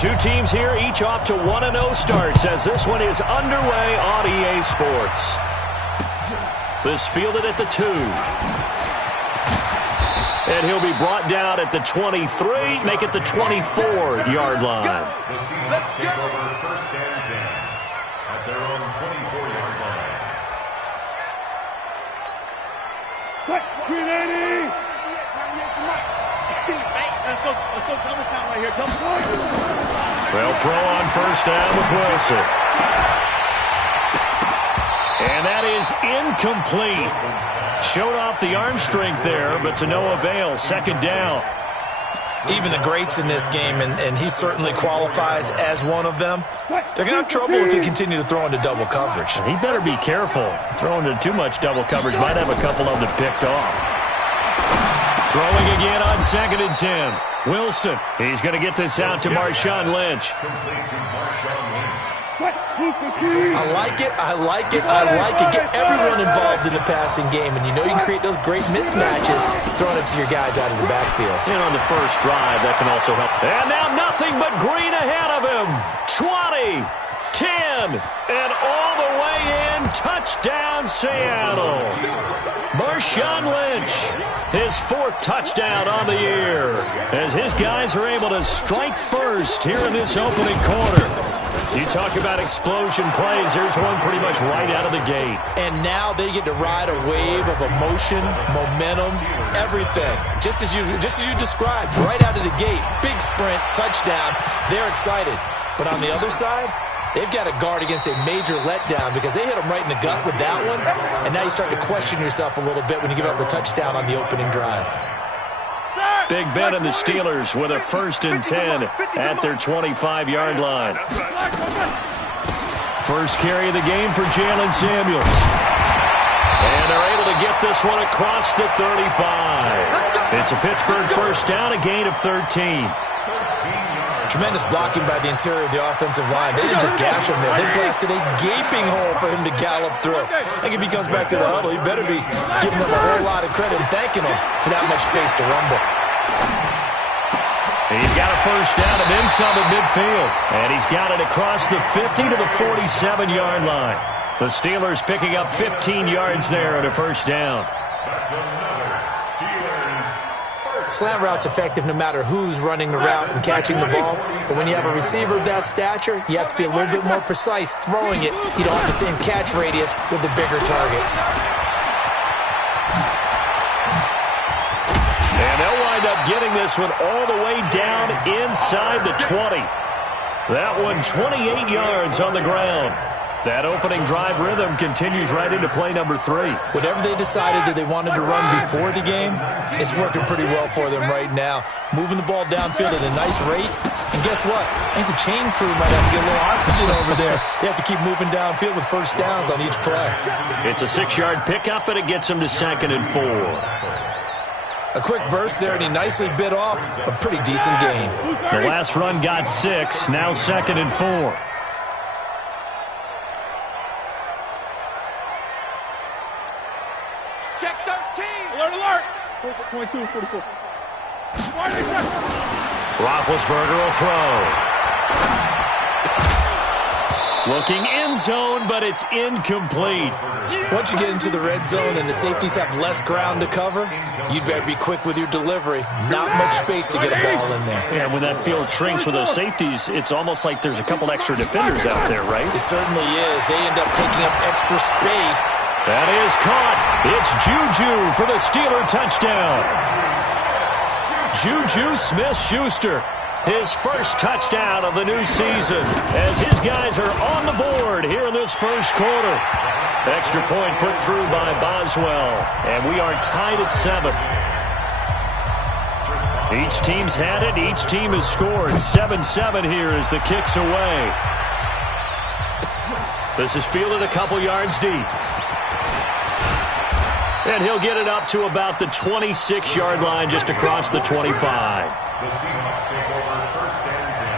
Two teams here, each off to 1-0 starts as this one is underway on EA Sports. This fielded at the 2. And he'll be brought down at the 23, make it the 24-yard line. The Seahawks take over first and 10 at their own 24-yard line. Well, throw on first down with Wilson. And that is incomplete. Showed off the arm strength there, but to no avail. Second down. Even the greats in this game, and he certainly qualifies as one of them, they're going to have trouble if they continue to throw into double coverage. He better be careful. Throwing into too much double coverage might have a couple of them picked off. Throwing again on 2nd and 10. Wilson. He's going to get this out to Marshawn Lynch. I like it, I like it, I like it. Get everyone involved in the passing game, and you know you can create those great mismatches throwing it to your guys out of the backfield. And on the first drive, that can also help. And now nothing but green ahead of him. 20, 10, and all the way in. Touchdown, Seattle. Marshawn Lynch, his 4th touchdown on the year, as his guys are able to strike first here in this opening quarter. You talk about explosion plays. There's one pretty much right out of the gate. And now they get to ride a wave of emotion, momentum, everything. Just as you described, right out of the gate. Big sprint, touchdown. They're excited. But on the other side, they've got to guard against a major letdown because they hit them right in the gut with that one. And now you start to question yourself a little bit when you give up the touchdown on the opening drive. Big Ben and the Steelers with a 1st and 10 at their 25-yard line. First carry of the game for Jalen Samuels. And they're able to get this one across the 35. It's a Pittsburgh first down, a gain of 13. Tremendous blocking by the interior of the offensive line. They didn't just gash him there. They blasted a gaping hole for him to gallop through. I think if he comes back to the huddle, he better be giving them a whole lot of credit and thanking them for that much space to rumble. He's got a first down and then some at midfield. And he's got it across the 50 to the 47-yard line. The Steelers picking up 15 yards there at a first down. Slant route's effective no matter who's running the route and catching the ball. But when you have a receiver of that stature, you have to be a little bit more precise throwing it. You don't have the same catch radius with the bigger targets. And they'll wind up getting this one all the way down inside the 20. That one 28 yards on the ground. That opening drive rhythm continues right into play number 3. Whatever they decided that they wanted to run before the game, it's working pretty well for them right now. Moving the ball downfield at a nice rate. And guess what? I think the chain crew might have to get a little oxygen over there. They have to keep moving downfield with first downs on each play. It's a 6-yard pickup, and it gets them to 2nd and 4. A quick burst there, and he nicely bit off a pretty decent gain. The last run got 6, now 2nd and 4. Check 13. Alert, alert. 22, 44. Roethlisberger will throw. Looking end zone, but it's incomplete. Once you get into the red zone and the safeties have less ground to cover, you'd better be quick with your delivery. Not much space to get a ball in there. Yeah, when that field shrinks with those safeties, it's almost like there's a couple extra defenders out there, right? It certainly is. They end up taking up extra space. That is caught. It's Juju for the Steeler touchdown. Juju Smith-Schuster, his first touchdown of the new season, as his guys are on the board here in this first quarter. Extra point put through by Boswell, and we are tied at 7. Each team's had it. Each team has scored. 7-7 here as the kick's away. This is fielded a couple yards deep. And he'll get it up to about the 26-yard line just across the 25. The Seahawks take over first and 10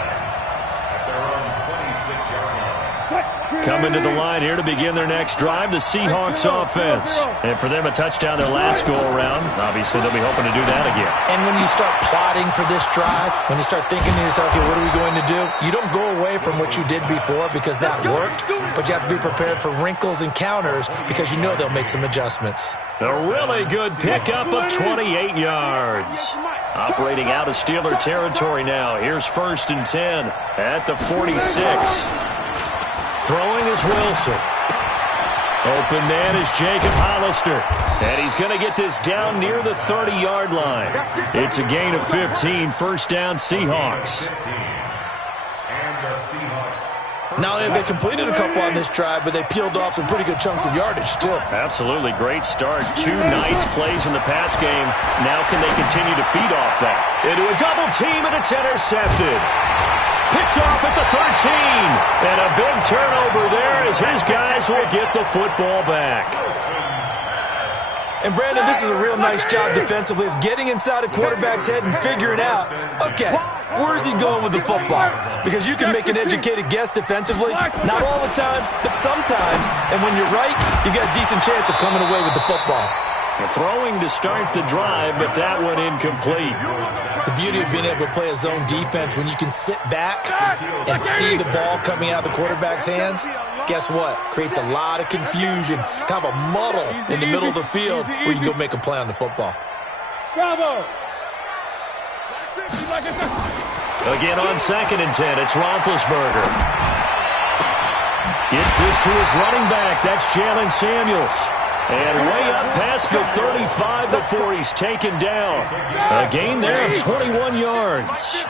at their own 26-yard line. Coming to the line here to begin their next drive, the Seahawks offense. And for them, a touchdown their last go-around. Obviously, they'll be hoping to do that again. And when you start plotting for this drive, when you start thinking to yourself, okay, what are we going to do? You don't go away from what you did before because that worked, but you have to be prepared for wrinkles and counters because you know they'll make some adjustments. A really good pickup of 28 yards. Operating out of Steeler territory now. Here's 1st and 10 at the 46. Throwing is Wilson. Open man is Jacob Hollister. And he's going to get this down near the 30-yard line. It's a gain of 15. 1st down, Seahawks. Not only have they completed a couple on this drive, but they peeled off some pretty good chunks of yardage, too. Absolutely. Great start. 2 nice plays in the pass game. Now can they continue to feed off that? Into a double team, and it's intercepted. Picked off at the 13. And a big turnover there as his guys will get the football back. And, Brandon, this is a real nice job defensively of getting inside a quarterback's head and figuring out, okay, where's he going with the football? Because you can make an educated guess defensively, not all the time, but sometimes. And when you're right, you've got a decent chance of coming away with the football. Throwing to start the drive, but that one incomplete. The beauty of being able to play a zone defense when you can sit back and see the ball coming out of the quarterback's hands, guess what? Creates a lot of confusion, kind of a muddle in the middle of the field where you can go make a play on the football. Bravo! Again on 2nd and 10, it's Roethlisberger. Gets this to his running back. That's Jalen Samuels. And way up past the 35 before he's taken down. A gain there of 21 yards.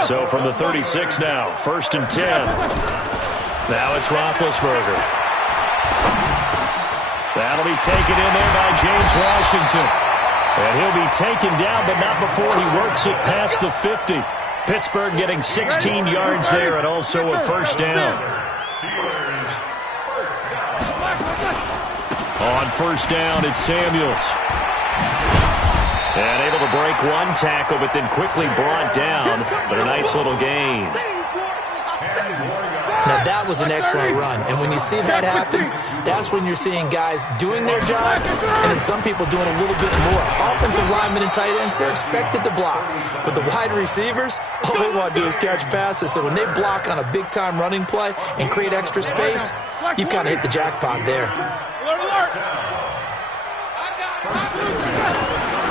So from the 36 now, 1st and 10. Now it's Roethlisberger. That'll be taken in there by James Washington. And he'll be taken down, but not before he works it past the 50. Pittsburgh getting 16 yards there and also a 1st down. On 1st down, it's Samuels. And able to break one tackle, but then quickly brought down. But a nice little gain. Now, that was an excellent run. And when you see that happen, that's when you're seeing guys doing their job and then some people doing a little bit more. Offensive linemen and tight ends, they're expected to block. But the wide receivers, all they want to do is catch passes. So when they block on a big-time running play and create extra space, you've kind of hit the jackpot there.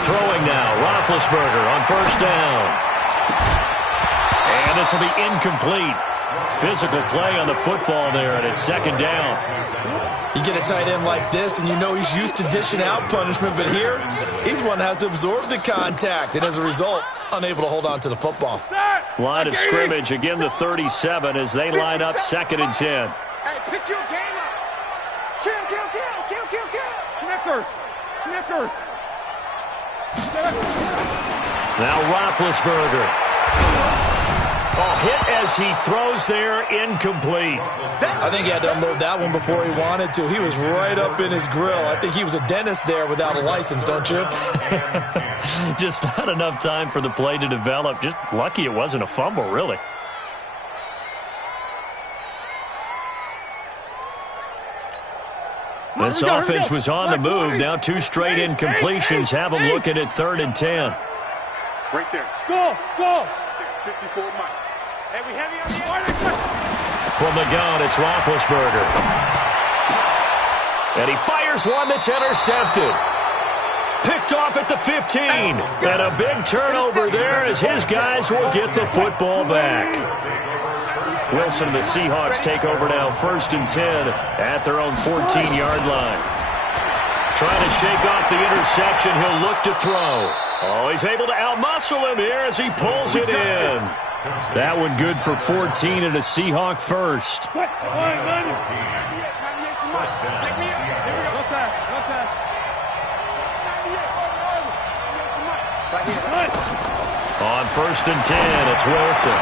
Throwing now, Roethlisberger on 1st down. And this will be incomplete. Physical play on the football there, and it's 2nd down. You get a tight end like this, and you know he's used to dishing out punishment, but here, he's one that has to absorb the contact, and as a result, unable to hold on to the football. Line of scrimmage, again the 37 as they line up 2nd and 10. Hey, pick your game up. Kill. Snickers. Now Roethlisberger. Oh, hit as he throws there, incomplete. I think he had to unload that one before he wanted to. He was right up in his grill. I think he was a dentist there without a license, don't you? Just not enough time for the play to develop. Just lucky it wasn't a fumble, really. This offense was on the move. Now 2 straight incompletions have them looking at 3rd and 10. Right there. Go. 54 miles. Hey, we heavy on the edge. From the gun, it's Roethlisberger. And he fires one that's intercepted. Picked off at the 15. And a big turnover there as his guys will get the football back. Wilson and the Seahawks take over now 1st and 10 at their own 14-yard line. Trying to shake off the interception. He'll look to throw. Oh, he's able to outmuscle him here as he pulls it in. That one good for 14 and a Seahawk first. On 1st and 10, it's Wilson.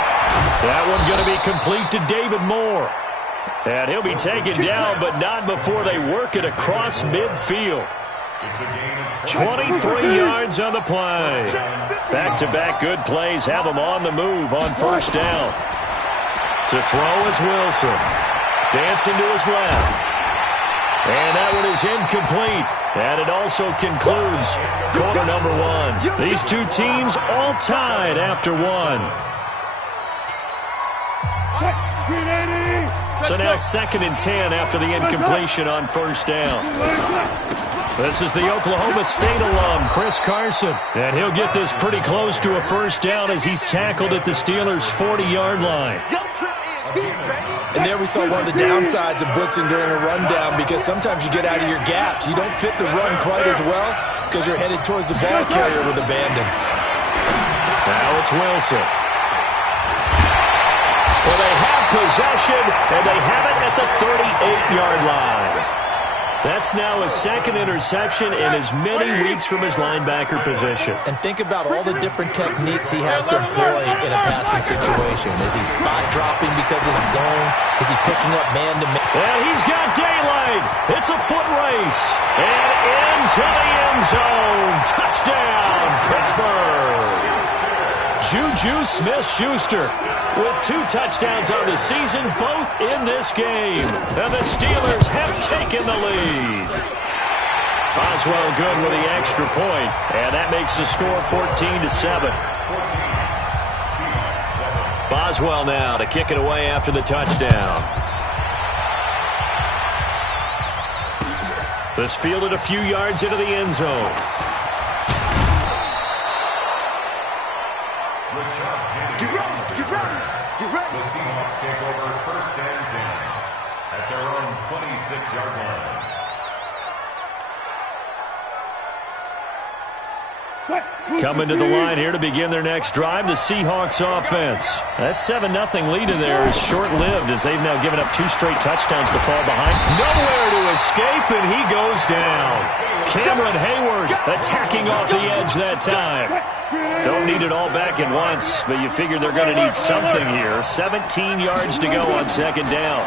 That one going to be complete to David Moore. And he'll be taken down, but not before they work it across midfield. 23 yards on the play. Back-to-back good plays have them on the move on 1st down. To throw is Wilson. Dancing to his left. And that one is incomplete. And it also concludes quarter number one. These two teams all tied after one. So now 2nd and 10 after the incompletion on first down. This is the Oklahoma State alum, Chris Carson. And he'll get this pretty close to a first down as he's tackled at the Steelers' 40-yard line. And there we saw one of the downsides of blitzing during a rundown, because sometimes you get out of your gaps. You don't fit the run quite as well because you're headed towards the ball carrier with abandon. Now it's Wilson. Well, they have possession, and they have it at the 38-yard line. That's now his 2nd interception in as many weeks from his linebacker position. And think about all the different techniques he has to employ in a passing situation. Is he spot dropping because of the zone? Is he picking up man-to-man? And he's got daylight. It's a foot race. And into the end zone. Touchdown, Pittsburgh. Juju Smith-Schuster with 2 touchdowns on the season, both in this game. And the Steelers have taken the lead. Boswell good with the extra point, and that makes the score 14-7. Boswell now to kick it away after the touchdown. This fielded a few yards into the end zone. The Seahawks take over 1st and 10 at their own 26-yard line. Coming to the line here to begin their next drive, the Seahawks offense. That 7-0 lead in there is short-lived as they've now given up 2 straight touchdowns to fall behind. Nowhere to escape, and he goes down. Cameron Hayward attacking off the edge that time. Don't need it all back at once, but you figure they're going to need something here. 17 yards to go on 2nd down.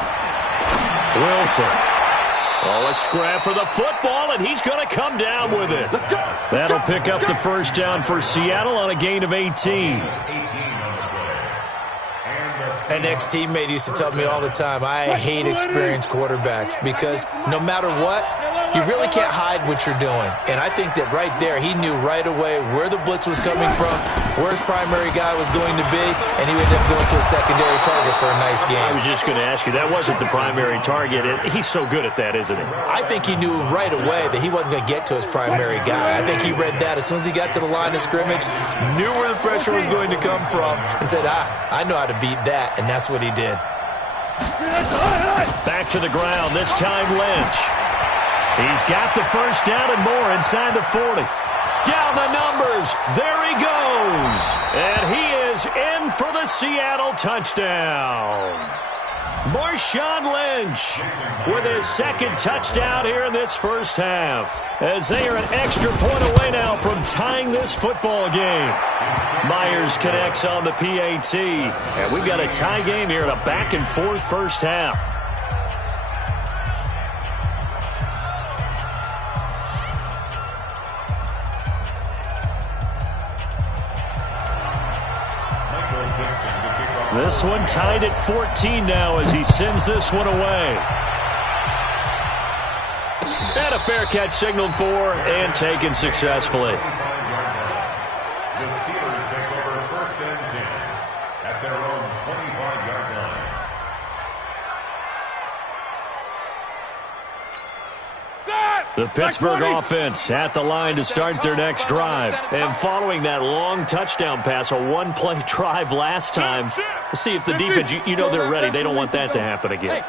Wilson. Oh, a scrap for the football, and he's going to come down with it. That'll pick up the first down for Seattle on a gain of 18. An ex-teammate used to tell me all the time, I hate experienced quarterbacks because no matter what, you really can't hide what you're doing. And I think that right there, he knew right away where the blitz was coming from, where his primary guy was going to be, and he ended up going to a secondary target for a nice game. I was just going to ask you, that wasn't the primary target. He's so good at that, isn't he? I think he knew right away that he wasn't going to get to his primary guy. I think he read that as soon as he got to the line of scrimmage, knew where the pressure was going to come from, and said, I know how to beat that, and that's what he did. Back to the ground, this time Lynch. He's got the first down and more inside the 40. Down the numbers. There he goes. And he is in for the Seattle touchdown. Marshawn Lynch with his 2nd touchdown here in this first half, as they are an extra point away now from tying this football game. Myers connects on the PAT, and we've got a tie game here in a back-and-forth first half. This one tied at 14 now as he sends this one away. And a fair catch signaled for and taken successfully. The Steelers take over 1st and 10 at their own 25-yard line. The Pittsburgh offense at the line to start their next drive. And following that long touchdown pass, a one-play drive last time, we'll see if the defense, you know they're ready. They don't want that to happen again.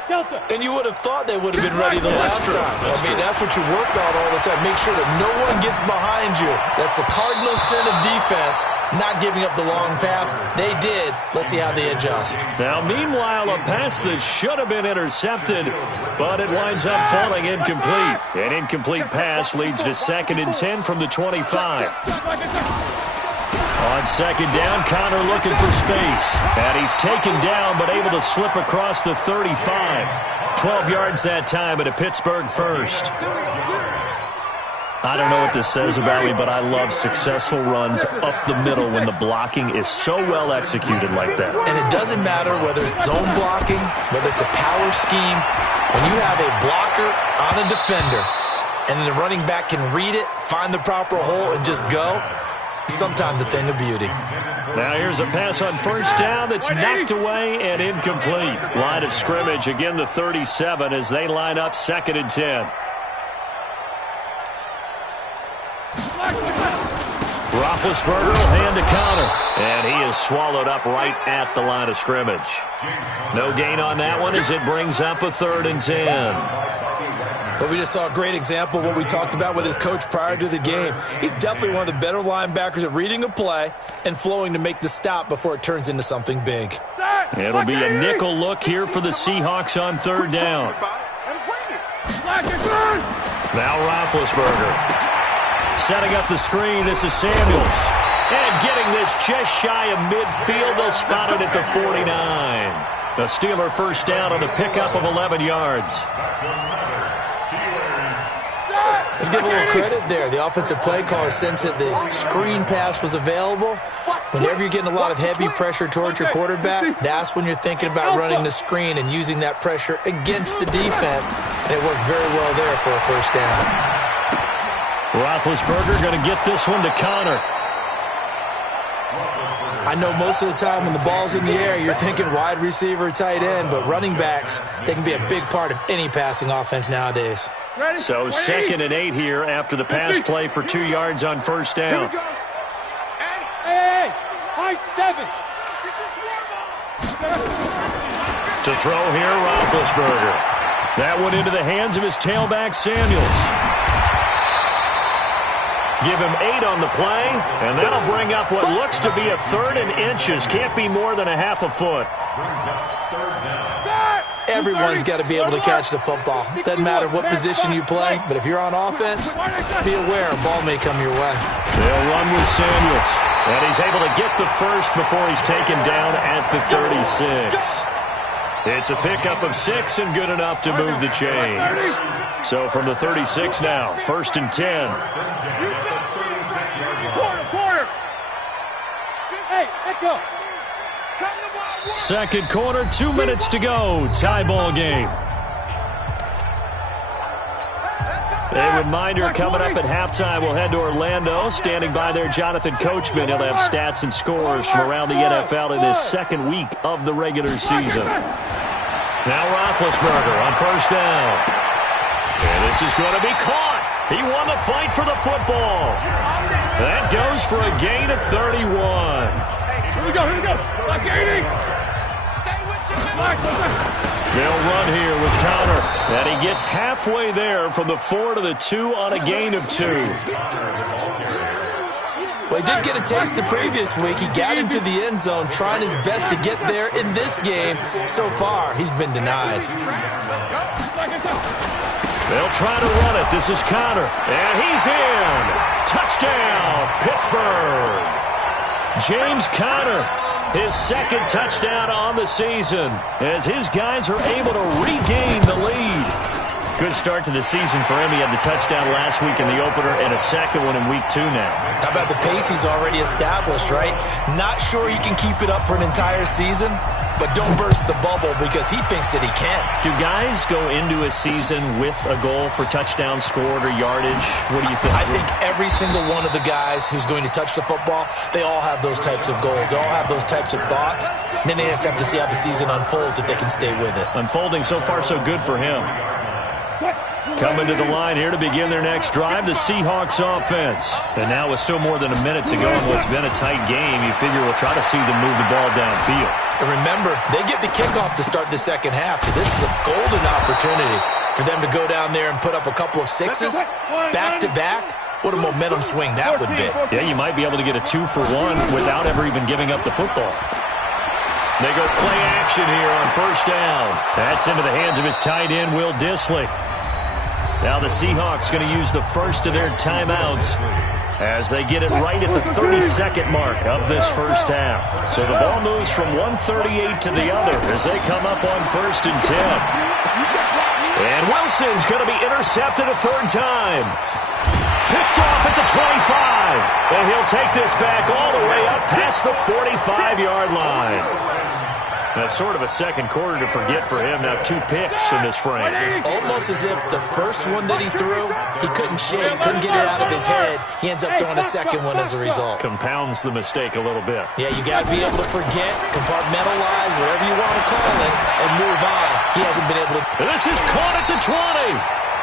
And you would have thought they would have been ready the last time. I mean, that's what you work on all the time. Make sure that no one gets behind you. That's the cardinal sin of defense, not giving up the long pass. They did. Let's see how they adjust. Now, meanwhile, a pass that should have been intercepted, but it winds up falling incomplete. An incomplete pass leads to 2nd and 10 from the 25. On 2nd down, Connor looking for space. And he's taken down, but able to slip across the 35. 12 yards that time, and a Pittsburgh first. I don't know what this says about me, but I love successful runs up the middle when the blocking is so well executed like that. And it doesn't matter whether it's zone blocking, whether it's a power scheme. When you have a blocker on a defender and the running back can read it, find the proper hole, and just go, it's sometimes a thing of beauty. Now here's a pass on first down that's knocked away and incomplete. Line of scrimmage, again the 37 as they line up 2nd and 10. Roethlisberger will hand the counter, and he is swallowed up right at the line of scrimmage. No gain on that one as it brings up a 3rd and 10. But we just saw a great example of what we talked about with his coach prior to the game. He's definitely one of the better linebackers at reading a play and flowing to make the stop before it turns into something big. It'll be a nickel look here for the Seahawks on 3rd down. Now Roethlisberger. Setting up the screen, this is Samuels. And getting this just shy of midfield, they'll spot it at the 49. A Steeler first down on the pickup of 11 yards. Let's give a little credit there. The offensive play caller sensed that the screen pass was available. Whenever you're getting a lot of heavy pressure towards your quarterback, that's when you're thinking about running the screen and using that pressure against the defense. And it worked very well there for a first down. Roethlisberger going to get this one to Connor. I know most of the time when the ball's in the air, you're thinking wide receiver, tight end, but running backs, they can be a big part of any passing offense nowadays. So 2nd and 8 here after the pass play for 2 yards on first down. Hey, high 7. To throw here, Roethlisberger. That one into the hands of his tailback, Samuels. Give him 8 on the play, and that'll bring up what looks to be a 3rd and inches. Can't be more than a half a foot. Everyone's got to be able to catch the football. Doesn't matter what position you play, but if you're on offense, be aware a ball may come your way. They'll run with Samuels, and he's able to get the first before he's taken down at the 36. It's a pickup of 6 and good enough to move the chains. So from the 36 now, 1st and 10. Quarter. Hey, let go. Second quarter, 2 minutes to go. Tie ball game. A reminder coming up at halftime, we'll head to Orlando. Standing by there, Jonathan Coachman. He'll have stats and scores from around the NFL in his 2nd week of the regular season. Now Roethlisberger on first down. And this is going to be caught. He won the fight for the football. That goes for a gain of 31. Here we go. Stay with you. They'll run here with Connor. And he gets halfway there from the 4 to the 2 on a gain of 2. Well, he did get a taste the previous week. He got into the end zone trying his best to get there in this game. So far, he's been denied. They'll try to run it. This is Connor. And he's in. Touchdown, Pittsburgh. James Conner, his 2nd touchdown on the season, as his guys are able to regain the lead. Good start to the season for him. He had the touchdown last week in the opener and a 2nd one in week 2 now. How about the pace he's already established, right? Not sure he can keep it up for an entire season, but don't burst the bubble because he thinks that he can. Do guys go into a season with a goal for touchdown scored or yardage? What do you think? I think every single one of the guys who's going to touch the football, they all have those types of goals. They all have those types of thoughts. And then they just have to see how the season unfolds if they can stay with it. Unfolding so far so good for him. Coming to the line here to begin their next drive, the Seahawks offense. And now with still more than a minute to go in what's been a tight game, you figure we'll try to see them move the ball downfield. And remember, they get the kickoff to start the second half, so this is a golden opportunity for them to go down there and put up a couple of 6s back-to-back. What a momentum swing that would be. Yeah, you might be able to get a 2-for-1 without ever even giving up the football. They go play action here on first down. That's into the hands of his tight end, Will Dissly. Now the Seahawks going to use the first of their timeouts as they get it right at the 32nd mark of this first half. So the ball moves from 138 to the other as they come up on 1st and 10. And Wilson's going to be intercepted a 3rd time. picked off at the 25. And he'll take this back all the way up past the 45-yard line. That's sort of a second quarter to forget for him. Now 2 picks in this frame. Almost as if the first one that he threw, he couldn't shake, couldn't get it out of his head. He ends up throwing a second one as a result. Compounds the mistake a little bit. Yeah, you got to be able to forget, compartmentalize, whatever you want to call it, and move on. He hasn't been able to. And this is caught at the 20.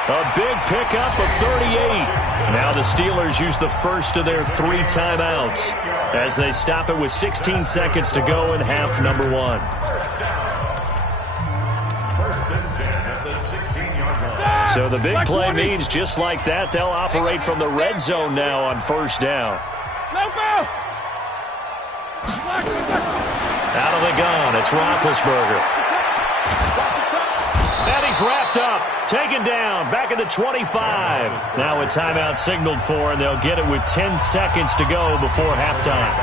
A big pickup of 38. Now the Steelers use the first of their 3 timeouts as they stop it with 16 seconds to go in half number 1. First and 10 at the 16-yard line. So the big play means just like that, they'll operate from the red zone now on first down. Out of the gun, it's Roethlisberger. And he's wrapped up, taken down, back at the 25. Now a timeout signaled for, and they'll get it with 10 seconds to go before halftime.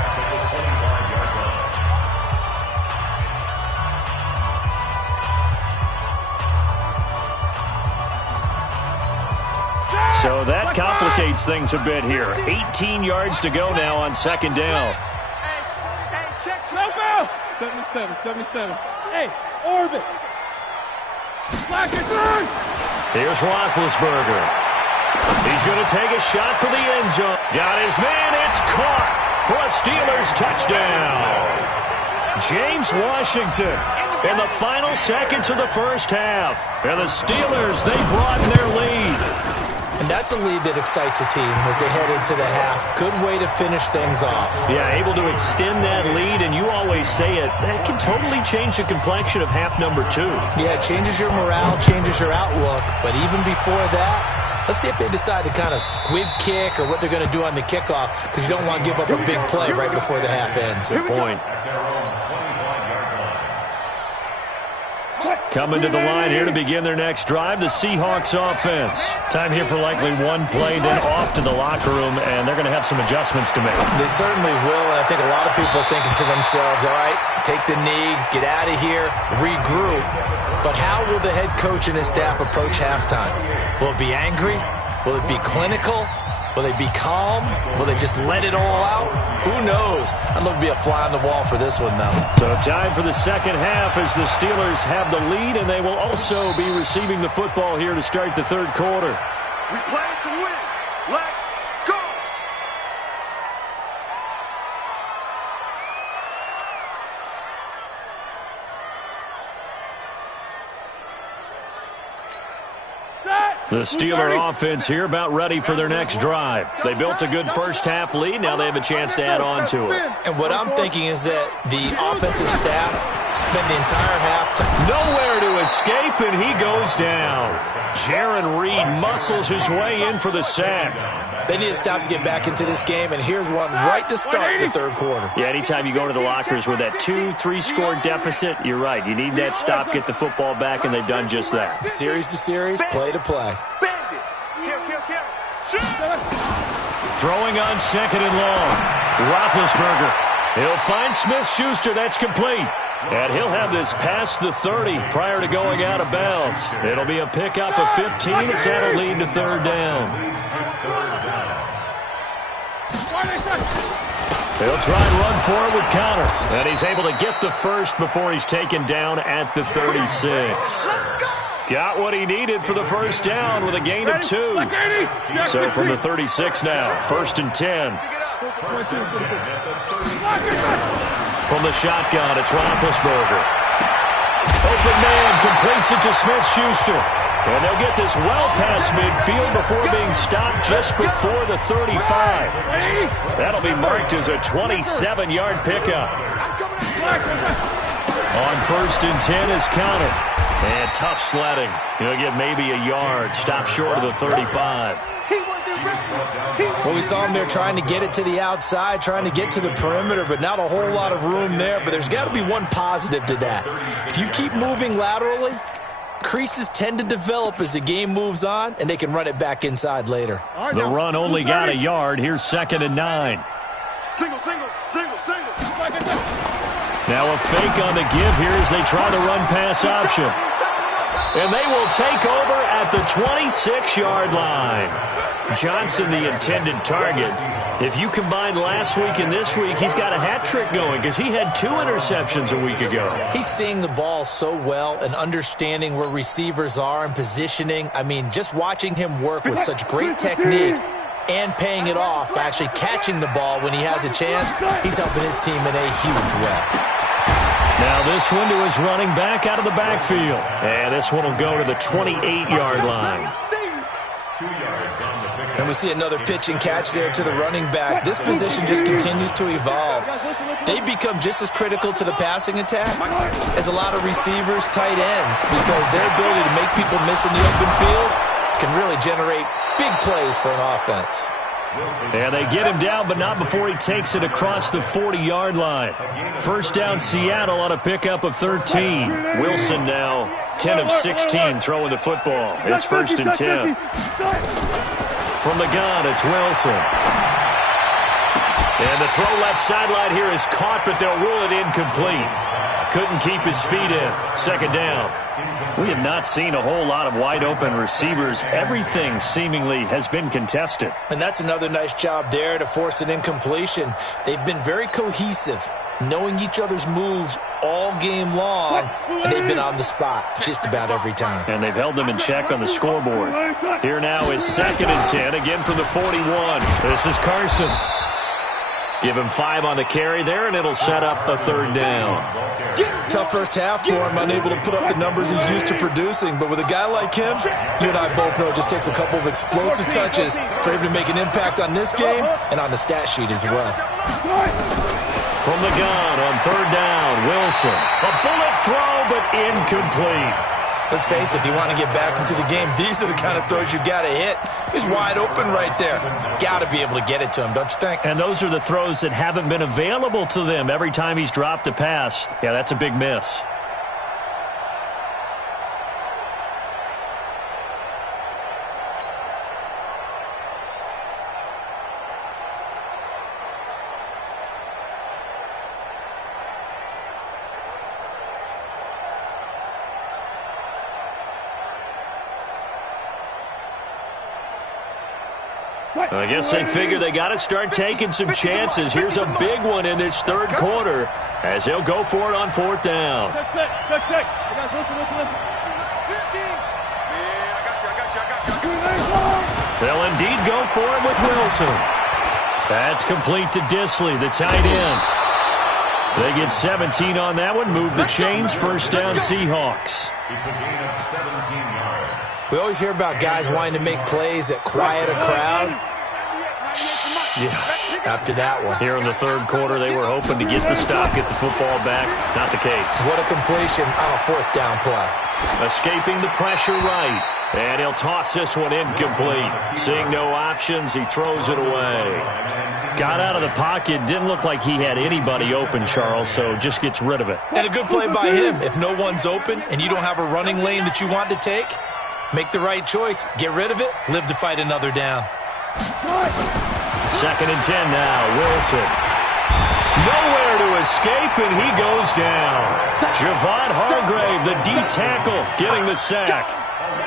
So that complicates things a bit here. 18 yards to go now on second down. Hey, check. 77. Hey, orbit. Here's Roethlisberger. He's going to take a shot for the end zone. Got his man. It's caught for a Steelers touchdown. James Washington in the final seconds of the first half. And the Steelers, they broaden their lead. And that's a lead that excites a team as they head into the half. Good way to finish things off. Yeah, able to extend that lead, and you always say it, that can totally change the complexion of half number 2. Yeah, it changes your morale, changes your outlook. But even before that, let's see if they decide to kind of squib kick or what they're going to do on the kickoff, because you don't want to give up a big play right before the half ends. Good point. Coming to the line here to begin their next drive, the Seahawks offense. Time here for likely one play, then off to the locker room, and they're going to have some adjustments to make. They certainly will, and I think a lot of people are thinking to themselves, all right, take the knee, get out of here, regroup. But how will the head coach and his staff approach halftime? Will it be angry? Will it be clinical? Will they be calm? Will they just let it all out? Who knows? I'd love to be a fly on the wall for this one, though. So time for the second half as the Steelers have the lead, and they will also be receiving the football here to start the third quarter. We play to win. Let's go. The Steeler offense here about ready for their next drive. They built a good first half lead. Now they have a chance to add on to it. And what I'm thinking is that the offensive staff spent the entire halftime. Nowhere to escape, and he goes down. Jaron Reed muscles his way in for the sack. They need to stop to get back into this game, and here's one right to start the third quarter. Yeah, anytime you go to the lockers with that 2-3 score deficit, you're right. You need that stop, get the football back, and they've done just that. Series to series, play to play. Throwing on second and long. Roethlisberger. He'll find Smith-Schuster. That's complete. And he'll have this past the 30 prior to going out of bounds. It'll be a pickup of 15 as that'll lead to third down. He'll try and run forward with Connor. And he's able to get the first before he's taken down at the 36. Got what he needed for the first down with a gain of 2. So from the 36 now, first and 10. From the shotgun, it's Roethlisberger. Open man completes it to Smith-Schuster. And they'll get this well past midfield before being stopped just before the 35. That'll be marked as a 27-yard pickup. On first and 10 is Connor. And tough sledding. He'll get maybe a yard. Stop short of the 35. Well, we saw him there trying to get it to the outside, trying to get to the perimeter, but not a whole lot of room there. But there's got to be one positive to that. If you keep moving laterally, creases tend to develop as the game moves on, and they can run it back inside later. The run only got a yard. Here's second and 9. Single. Now a fake on the give here as they try the run-pass option. And they will take over at the 26-yard line. Johnson, the intended target. If you combine last week and this week, he's got a hat trick going because he had 2 interceptions a week ago. He's seeing the ball so well and understanding where receivers are and positioning. I mean, just watching him work with such great technique and paying it off by actually catching the ball when he has a chance, he's helping his team in a huge way. Now this one to his running back out of the backfield. And this one will go to the 28-yard line. 2 yards on the pickup. And we see another pitch and catch there to the running back. This position just continues to evolve. They become just as critical to the passing attack as a lot of receivers, tight ends, because their ability to make people miss in the open field can really generate big plays for an offense. And they get him down, but not before he takes it across the 40-yard line. First down, Seattle on a pickup of 13. Wilson now 10 of 16 throwing the football. It's 1st and 10. From the gun, it's Wilson. And the throw left sideline here is caught, but they'll rule it incomplete. Couldn't keep his feet in. 2nd down. We have not seen a whole lot of wide-open receivers. Everything seemingly has been contested. And that's another nice job there to force an incompletion. They've been very cohesive, knowing each other's moves all game long, and they've been on the spot just about every time. And they've held them in check on the scoreboard. Here now is 2nd and 10, again from the 41. This is Carson. Give him 5 on the carry there, and it'll set up a 3rd down. Tough first half for him, unable to put up the numbers he's used to producing. But with a guy like him, you and I both know it just takes a couple of explosive touches for him to make an impact on this game and on the stat sheet as well. From the gun on 3rd down, Wilson. A bullet throw, but incomplete. Let's face it, if you want to get back into the game, these are the kind of throws you got to hit. He's wide open right there. Got to be able to get it to him, don't you think? And those are the throws that haven't been available to them every time he's dropped a pass. Yeah, that's a big miss. I guess they figure they got to start taking some chances. Here's a big one in this 3rd quarter as they'll go for it on 4th down. They'll indeed go for it with Wilson. That's complete to Disley, the tight end. They get 17 on that one, move the chains, 1st down Seahawks. It's a gain of 17 yards. We always hear about guys wanting to make plays that quiet a crowd. Yeah, after that one. Here in the 3rd quarter, they were hoping to get the stop, get the football back. Not the case. What a completion on a 4th down play. Escaping the pressure right. And he'll toss this one incomplete. Seeing no options, he throws it away. Got out of the pocket. Didn't look like he had anybody open, Charles, so just gets rid of it. And a good play by him. If no one's open and you don't have a running lane that you want to take, make the right choice. Get rid of it. Live to fight another down. 2nd and 10 now. Wilson. Nowhere to escape, and he goes down. Javon Hargrave, the D-tackle, getting the sack.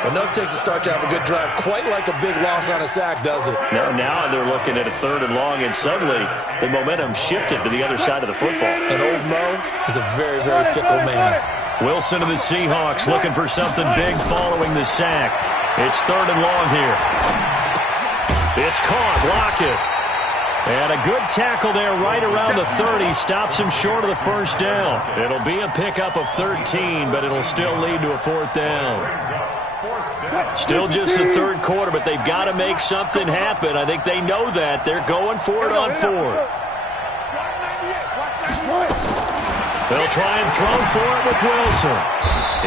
Enough takes a start to have a good drive. Quite like a big loss on a sack, does it? No, now they're looking at a 3rd and long, and suddenly the momentum shifted to the other side of the football. And old Mo is a very, very fickle man. Wilson of the Seahawks looking for something big following the sack. It's 3rd and long here. It's caught. Lockett. And a good tackle there right around the 30. Stops him short of the 1st down. It'll be a pickup of 13, but it'll still lead to a 4th down. Still just the 3rd quarter, but they've got to make something happen. I think they know that. They're going for it on 4th. They'll try and throw for it with Wilson.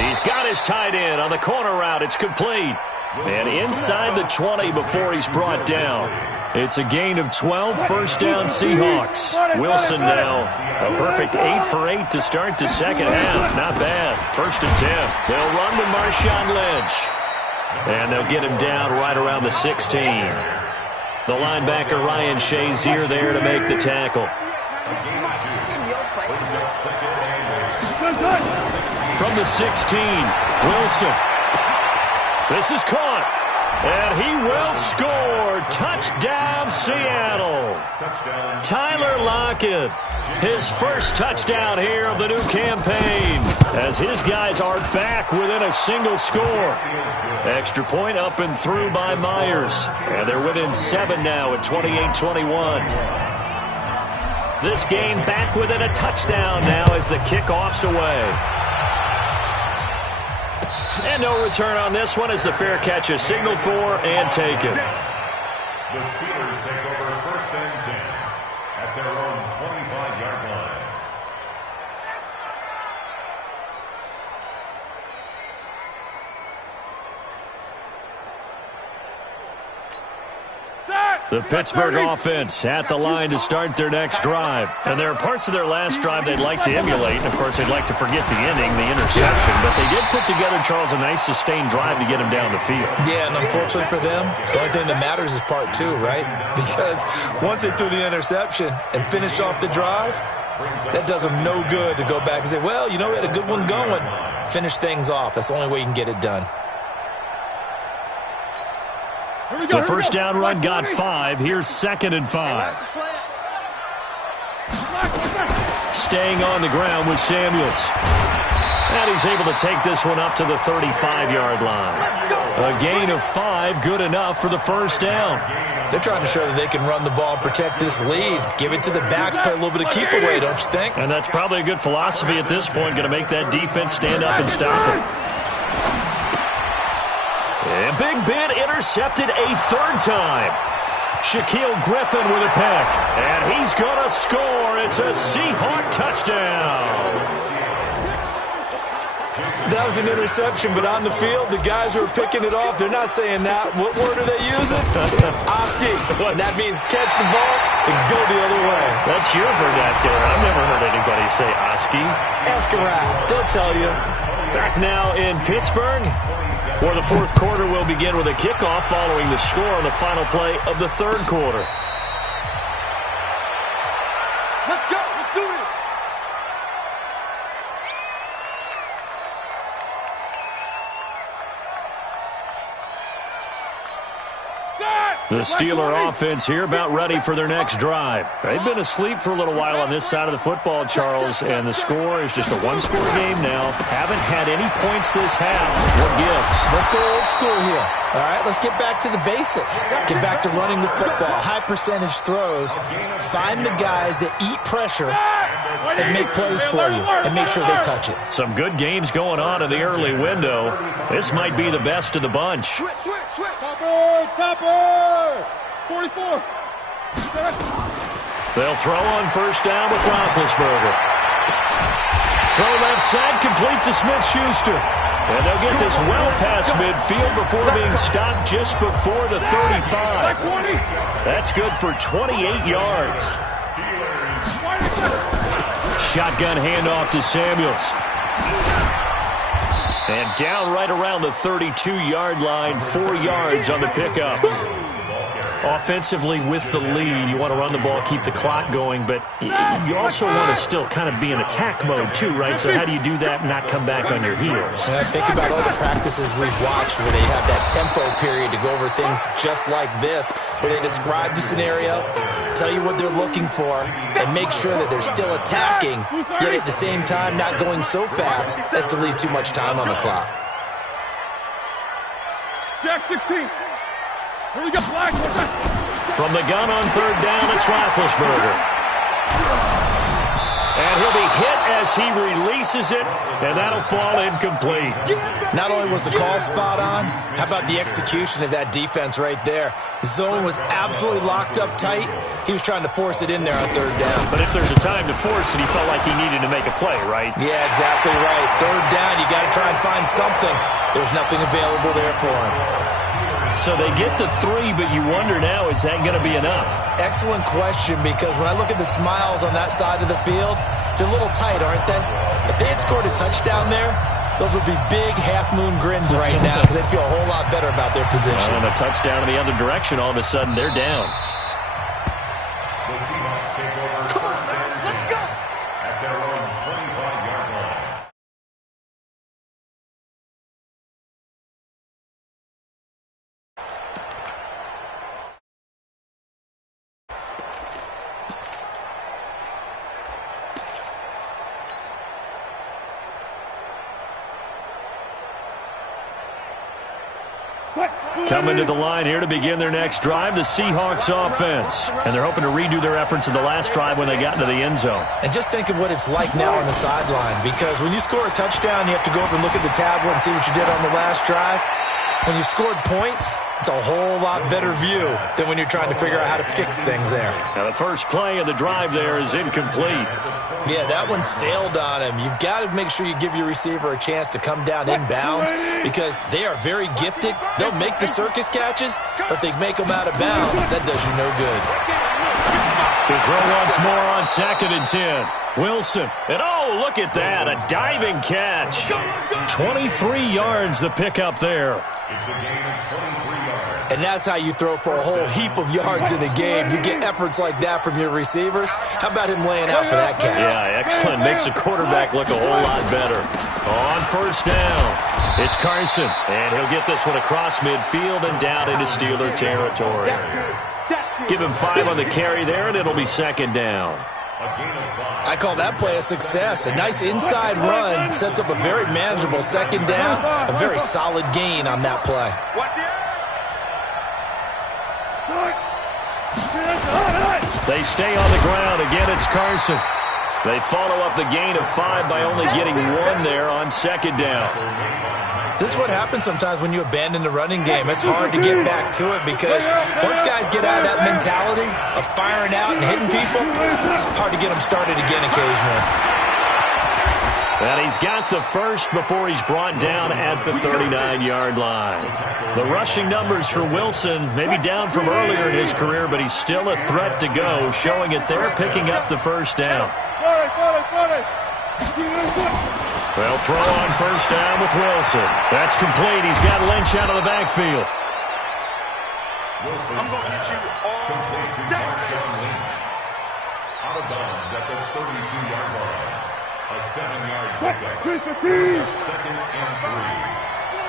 He's got his tight end on the corner route. It's complete. And inside the 20 before he's brought down. It's a gain of 12, 1st down Seahawks. Wilson now a perfect 8 for 8 to start the 2nd half. Not bad. 1st and 10. They'll run with Marshawn Lynch. And they'll get him down right around the 16. The linebacker Ryan Shazier there to make the tackle. From the 16, Wilson. This is caught. And he will score. Touchdown, Seattle. Tyler Lockett, his first touchdown here of the new campaign, as his guys are back within a single score. Extra point up and through by Myers. And they're within 7 now at 28-21. This game back within a touchdown now as the kickoff's away. And no return on this one as the fair catch is signaled for and taken. The Steelers take over 1st and 10 at their own 25-yard line. The Pittsburgh offense at the line to start their next drive. And there are parts of their last drive they'd like to emulate. And, of course, they'd like to forget the inning, the interception. But they did put together, Charles, a nice sustained drive to get him down the field. Yeah, and unfortunately for them, the only thing that matters is part 2, right? Because once they threw the interception and finished off the drive, that does them no good to go back and say, well, you know, we had a good one going. Finish things off. That's the only way you can get it done. The first down run got 5. Here's 2nd and 5. Staying on the ground with Samuels. And he's able to take this one up to the 35-yard line. A gain of 5, good enough for the first down. They're trying to show that they can run the ball and protect this lead. Give it to the backs, play a little bit of keep away, don't you think? And that's probably a good philosophy at this point, going to make that defense stand up and stop it. And Big Ben intercepted a 3rd time. Shaquille Griffin with a pick. And he's going to score. It's a Seahawk touchdown. That was an interception, but on the field, the guys who are picking it off, they're not saying that. What word are they using? It's Oski. And that means catch the ball and go the other way. That's your vernacular. I've never heard anybody say Oski. Ask around. They'll tell you. Back now in Pittsburgh, where the 4th quarter will begin with a kickoff following the score on the final play of the 3rd quarter. Let's go. Let's do this. The Steeler offense here about ready for their next drive. They've been asleep for a little while on this side of the football, Charles, and the score is just a one-score game now. Haven't had any points this half. What gives? Let's go old school here. All right, let's get back to the basics. Get back to running the football, high percentage throws. Find the guys that eat pressure and make plays for you and make sure they touch it. Some good games going on in the early window. This might be the best of the bunch. Switch. Topper. 44. They'll throw on first down with Roethlisberger. Throw left side, complete to Smith-Schuster. And they'll get this well past midfield before being stopped just before the 35. That's good for 28 yards. Shotgun handoff to Samuels. And down right around the 32-yard line, 4 yards on the pickup. Offensively with the lead, you want to run the ball, keep the clock going, but you also want to still kind of be in attack mode too, right? So how do you do that and not come back on your heels? And I think about all the practices we've watched where they have that tempo period to go over things just like this, where they describe the scenario, tell you what they're looking for, and make sure that they're still attacking, yet at the same time not going so fast as to leave too much time on the clock. Jack 16. Here we go, Black. From the gun on third down, it's Roethlisberger. And he'll be hit as he releases it, and that'll fall incomplete. Not only was the call spot on, how about the execution of that defense right there? Zone was absolutely locked up tight. He was trying to force it in there on third down. But if there's a time to force it, he felt like he needed to make a play, right? Yeah, exactly right. Third down, you got to try and find something. There's nothing available there for him. So they get the 3, but you wonder now, is that going to be enough? Excellent question, because when I look at the smiles on that side of the field, they're a little tight, aren't they? If they had scored a touchdown there, those would be big half-moon grins right now because they'd feel a whole lot better about their position. And a touchdown in the other direction, all of a sudden they're down. Coming to the line here to begin their next drive, the Seahawks offense. And they're hoping to redo their efforts in the last drive when they got into the end zone. And just think of what it's like now on the sideline, because when you score a touchdown, you have to go over and look at the tablet and see what you did on the last drive. When you scored points, it's a whole lot better view than when you're trying to figure out how to fix things there. Now the first play of the drive there is incomplete. Yeah, that one sailed on him. You've got to make sure you give your receiver a chance to come down inbounds because they are very gifted. They'll make the circus catches, but they make them out of bounds. That does you no good. To throw once more on 2nd and 10. Wilson. And oh, look at that. A diving catch. 23 yards the pickup there. It's a gain of 23 yards. And that's how you throw for a whole heap of yards in the game. You get efforts like that from your receivers. How about him laying out for that catch? Yeah, excellent. Makes the quarterback look a whole lot better. On 1st down, it's Carson. And he'll get this one across midfield and down into Steeler territory. Give him 5 on the carry there, and it'll be 2nd down. I call that play a success. A nice inside run sets up a very manageable 2nd down. A very solid gain on that play. They stay on the ground. Again, it's Carson. They follow up the gain of 5 by only getting 1 there on 2nd down. This is what happens sometimes when you abandon the running game. It's hard to get back to it because once guys get out of that mentality of firing out and hitting people, hard to get them started again occasionally. And he's got the first before he's brought down at the 39-yard line. The rushing numbers for Wilson may be down from earlier in his career, but he's still a threat to go, showing it there, picking up the 1st down. They'll throw on 1st down with Wilson. That's complete. He's got Lynch out of the backfield. Wilson, I'm going to hit you all complete to day. Marshawn Lynch. Out of bounds at the 32-yard line. A 7-yard pickup. 2nd and 3.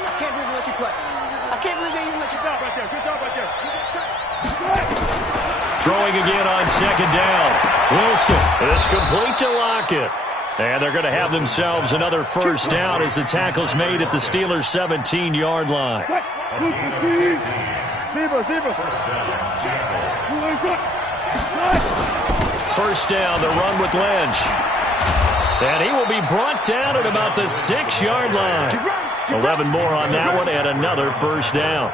I can't believe they let you play. I can't believe they even let you go. Right there. Good job right there. Throwing again on 2nd down. Wilson is complete to Lockett. And they're going to have themselves another 1st down as the tackle's made at the Steelers' 17-yard line. First down, the run with Lynch. And he will be brought down at about the 6-yard line. 11 more on that one and another 1st down.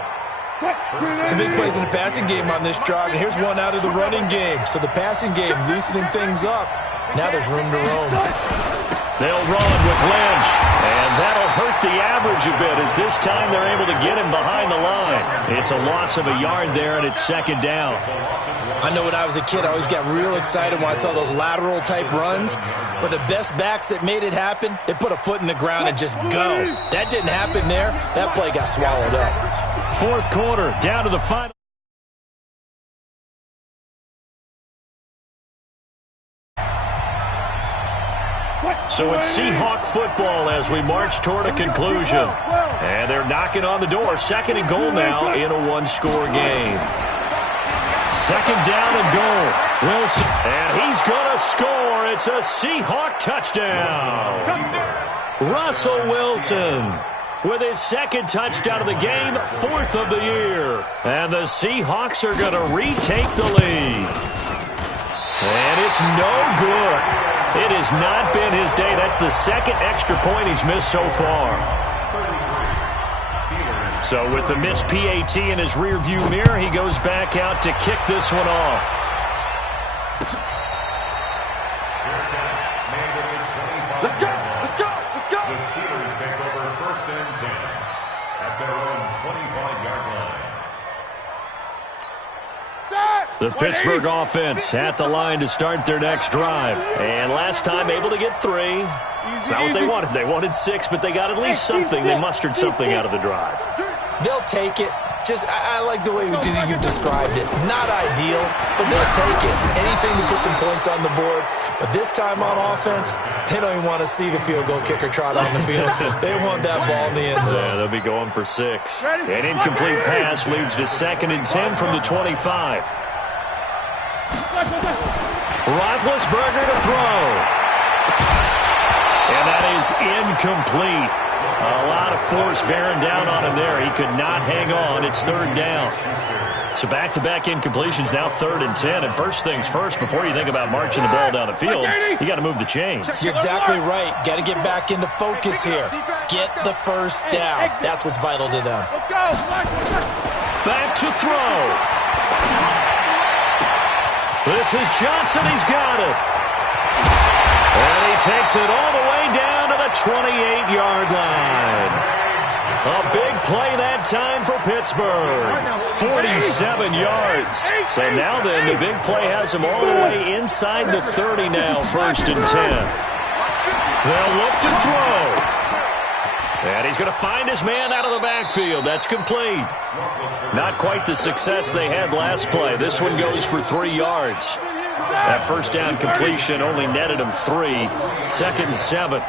Some big plays in the passing game on this drive, and here's one out of the running game. So the passing game loosening things up. Now there's room to roam. They'll run with Lynch, and that'll hurt the average a bit as this time they're able to get him behind the line. It's a loss of a yard there, and it's 2nd down. I know when I was a kid, I always got real excited when I saw those lateral-type runs, but the best backs that made it happen, they put a foot in the ground and just go. That didn't happen there. That play got swallowed up. 4th quarter, down to the final. So it's Seahawk football as we march toward a conclusion. And they're knocking on the door. 2nd and goal now in a 1-score game. 2nd down and goal. Wilson, and he's going to score. It's a Seahawk touchdown. Russell Wilson with his 2nd touchdown of the game, 4th of the year. And the Seahawks are going to retake the lead. And it's no good. It has not been his day. That's the 2nd extra point he's missed so far. So with the missed PAT in his rearview mirror, he goes back out to kick this one off. Let's go. Let's go. Let's go. The Steelers take over 1st and 10 at their own 25-yard line. The Pittsburgh offense at the line to start their next drive. And last time able to get 3. It's not what they wanted. They wanted 6, but they got at least something. They mustered something out of the drive. They'll take it. Just, I like the way you've described it. Not ideal, but they'll take it. Anything to put some points on the board. But this time on offense, they don't even want to see the field goal kicker trot on the field. They want that ball in the end zone. Yeah, they'll be going for 6. An incomplete pass leads to 2nd and 10 from the 25. Roethlisberger to throw. And that is incomplete. A lot of force bearing down on him there. He could not hang on. It's third down. So back-to-back incompletions, now 3rd and 10. And first things first, before you think about marching the ball down the field, you got to move the chains. You're exactly right. Got to get back into focus here. Get the first down. That's what's vital to them. Back to throw. This is Johnson. He's got it. And he takes it all the way down to the 28-yard line. A big play that time for Pittsburgh. 47 yards. So now then, the big play has him all the way inside the 30 now, 1st and 10. They'll look to throw. And he's going to find his man out of the backfield. That's complete. Not quite the success they had last play. This one goes for 3 yards. That first down completion only netted him 3. 2nd and 7.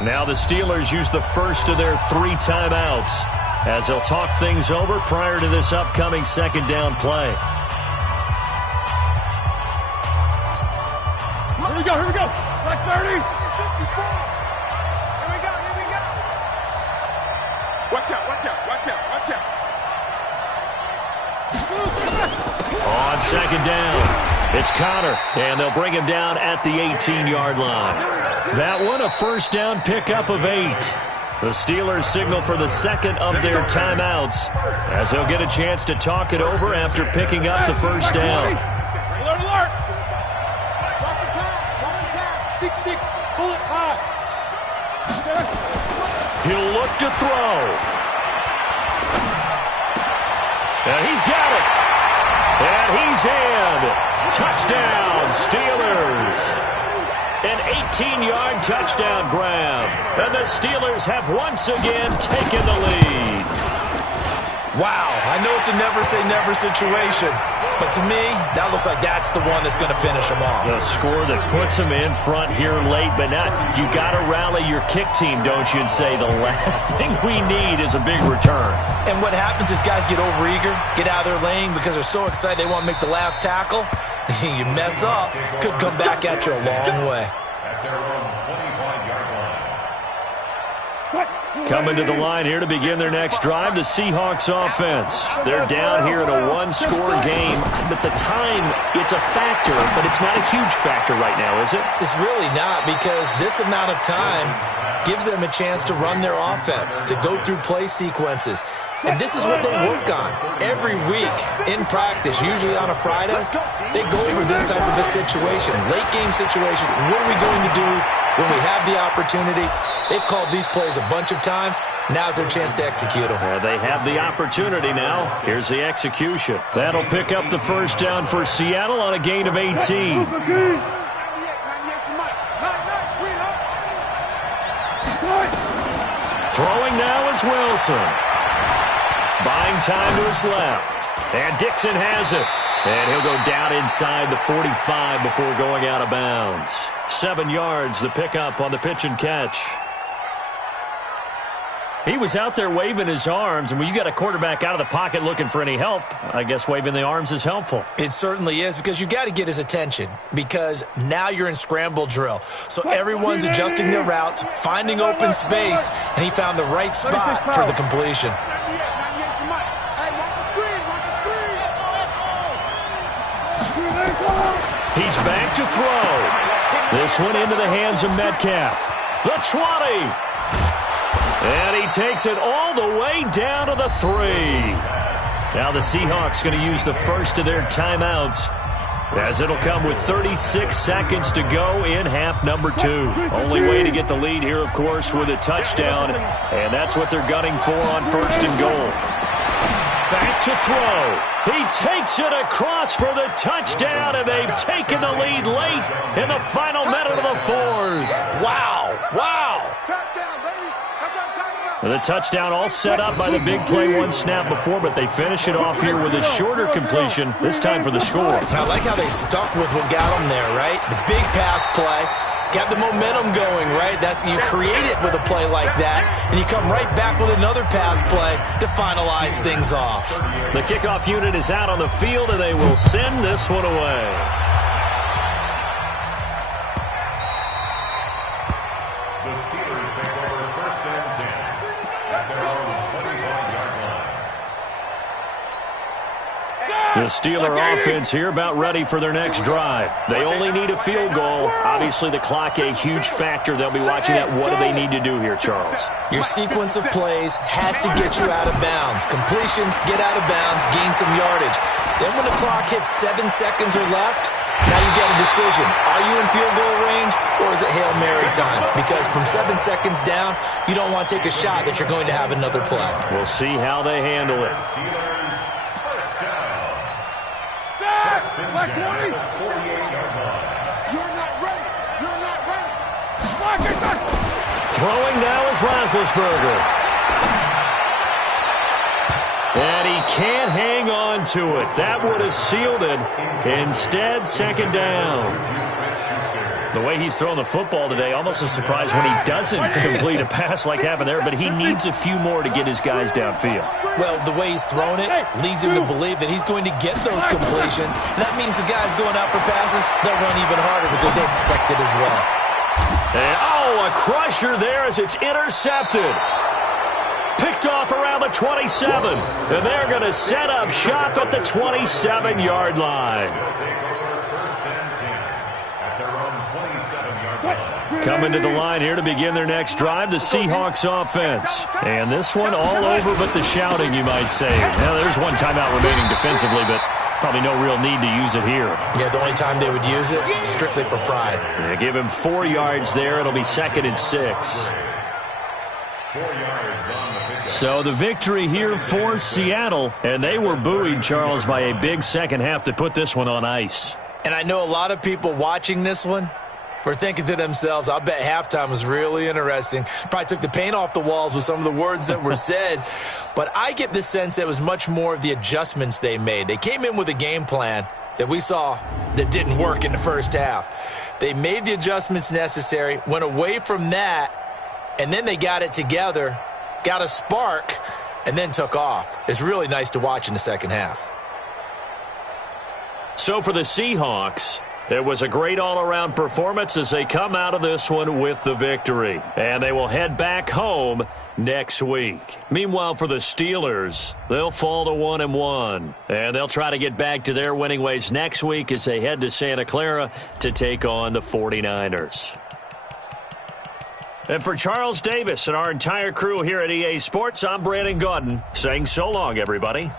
Now the Steelers use the first of their 3 timeouts as they'll talk things over prior to this upcoming 2nd down play. Here we go. Black 30. Here we go. Watch out. On 2nd down, it's Connor, and they'll bring him down at the 18-yard line. That one, a first down pickup of 8. The Steelers signal for the 2nd of their timeouts as they'll get a chance to talk it over after picking up the first down. Alert. 6-6, pull it high. He'll look to throw. And he's got it. And he's in. Touchdown, Steelers. An 18-yard touchdown grab. And the Steelers have once again taken the lead. Wow, I know it's a never-say-never situation, but to me, that looks like that's the one that's going to finish them off. The score that puts them in front here late, but not. You got to rally your kick team, don't you, and say the last thing we need is a big return. And what happens is guys get overeager, get out of their lane because they're so excited they want to make the last tackle. You mess up, could come back at you a long way. At their own 25-yard line. Coming to the line here to begin their next drive, the Seahawks offense. They're down here in a 1-score game. But the time, it's a factor, but it's not a huge factor right now, is it? It's really not, because this amount of time gives them a chance to run their offense, to go through play sequences. And this is what they work on every week in practice, usually on a Friday. They go over this type of a situation, late game situation. What are we going to do when we have the opportunity? They've called these plays a bunch of times. Now's their chance to execute them. They have the opportunity now. Here's the execution. That'll pick up the first down for Seattle on a gain of 18. Throwing now is Wilson. Buying time to his left. And Dixon has it. And he'll go down inside the 45 before going out of bounds. 7 yards, the pickup on the pitch and catch. He was out there waving his arms, and when you got a quarterback out of the pocket looking for any help, I guess waving the arms is helpful. It certainly is, because you got to get his attention, because now you're in scramble drill. So everyone's adjusting their routes, finding open space, and he found the right spot for the completion. He's back to throw. This one into the hands of Metcalf. The 20. And he takes it all the way down to the 3. Now the Seahawks going to use the first of their timeouts, as it'll come with 36 seconds to go in half number 2. Only way to get the lead here, of course, with a touchdown, and that's what they're gunning for on first and goal. Back to throw. He takes it across for the touchdown, and they've taken the lead late in the final minute of the 4th. Wow, The touchdown all set up by the big play one snap before, but they finish it off here with a shorter completion, this time for the score. I like how they stuck with what got them there, right? The big pass play. Got the momentum going, right? You create it with a play like that, and you come right back with another pass play to finalize things off. The kickoff unit is out on the field, and they will send this one away. The Steelers take over 1st and 10 at their own 25-yard line. The Steeler offense here about ready for their next drive. They only need a field goal. Obviously, the clock a huge factor. They'll be watching that. What do they need to do here, Charles? Your sequence of plays has to get you out of bounds. Completions, get out of bounds, gain some yardage. Then when the clock hits 7 seconds or left, now you get a decision. Are you in field goal range, or is it Hail Mary time? Because from 7 seconds down, you don't want to take a shot that you're going to have another play. We'll see how they handle it. Steelers first down. Black 20. 48-yard line. You're not ready. You're not ready. Black is not. Throwing now is Roethlisberger. And he can't hang on to it. That would have sealed it. Instead, second down. The way he's throwing the football today, almost a surprise when he doesn't complete a pass like happened there, but he needs a few more to get his guys downfield. Well, the way he's thrown it leads him to believe that he's going to get those completions. That means the guys going out for passes, they'll run even harder because they expect it as well. And, a crusher there as it's intercepted. Picked off around the 27. And they're going to set up shop at the 27-yard line. Coming to the line here to begin their next drive, the Seahawks offense. And this one all over but the shouting, you might say. Now, there's one timeout remaining defensively, but probably no real need to use it here. Yeah, the only time they would use it, strictly for pride. They give him 4 yards there. It'll be 2nd and 6. 4 yards on the pickup. So the victory here for Seattle, and they were buoyed, Charles, by a big second half to put this one on ice. And I know a lot of people watching this one were thinking to themselves, I bet halftime was really interesting. Probably took the paint off the walls with some of the words that were said. But I get the sense that it was much more of the adjustments they made. They came in with a game plan that we saw that didn't work in the first half. They made the adjustments necessary, went away from that, and then they got it together, got a spark, and then took off. It's really nice to watch in the second half. So for the Seahawks, it was a great all-around performance as they come out of this one with the victory. And they will head back home next week. Meanwhile, for the Steelers, they'll fall to 1-1. And they'll try to get back to their winning ways next week as they head to Santa Clara to take on the 49ers. And for Charles Davis and our entire crew here at EA Sports, I'm Brandon Gaudin saying so long, everybody.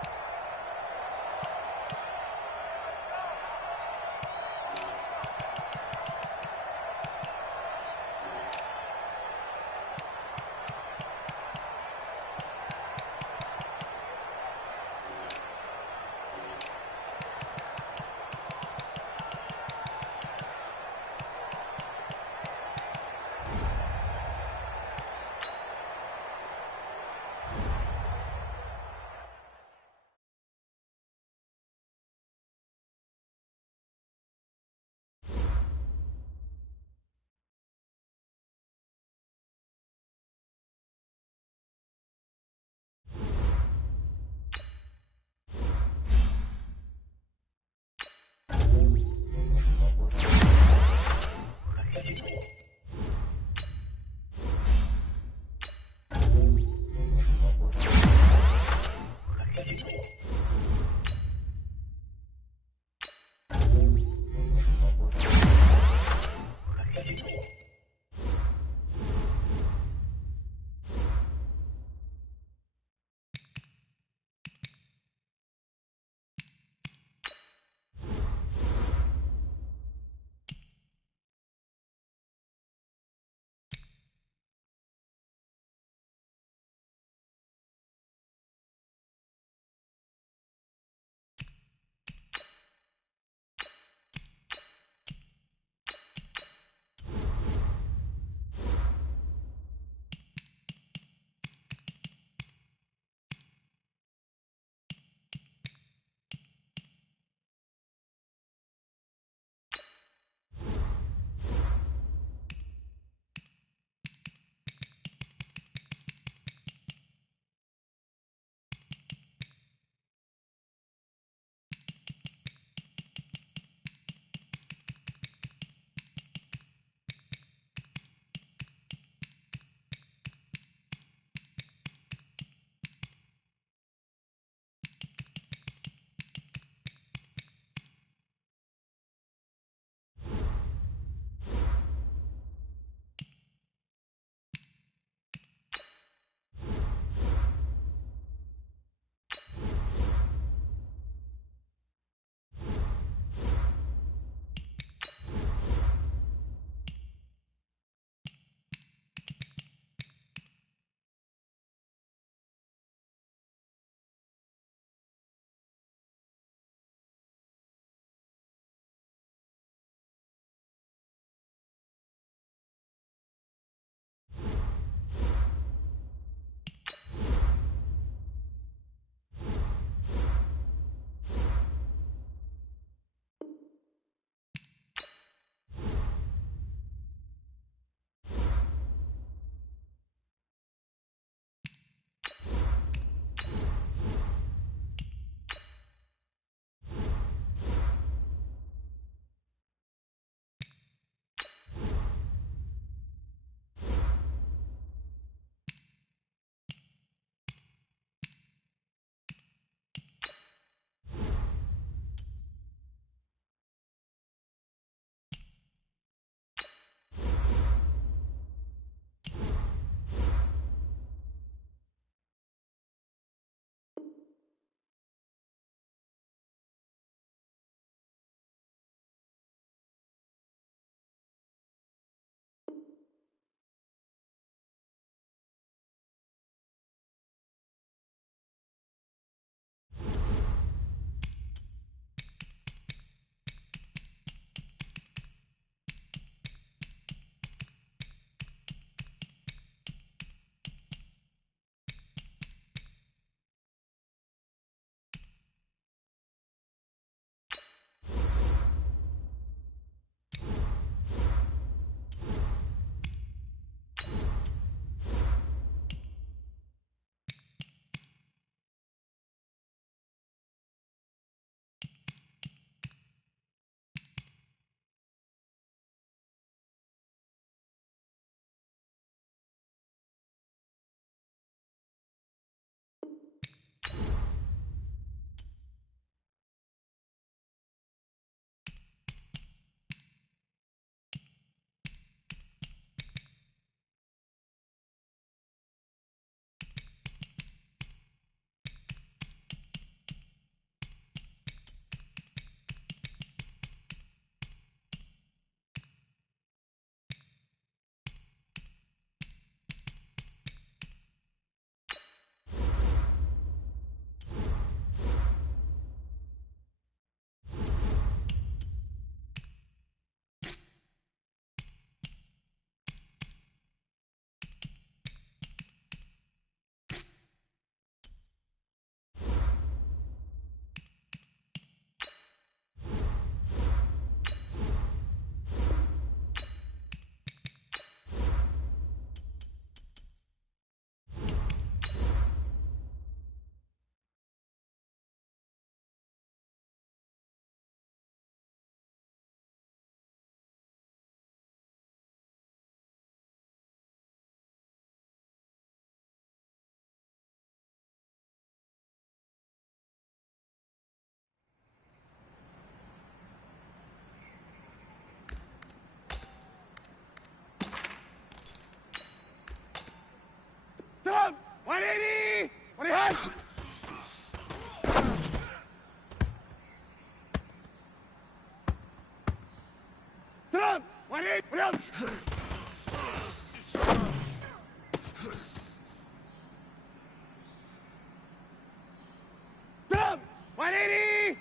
180!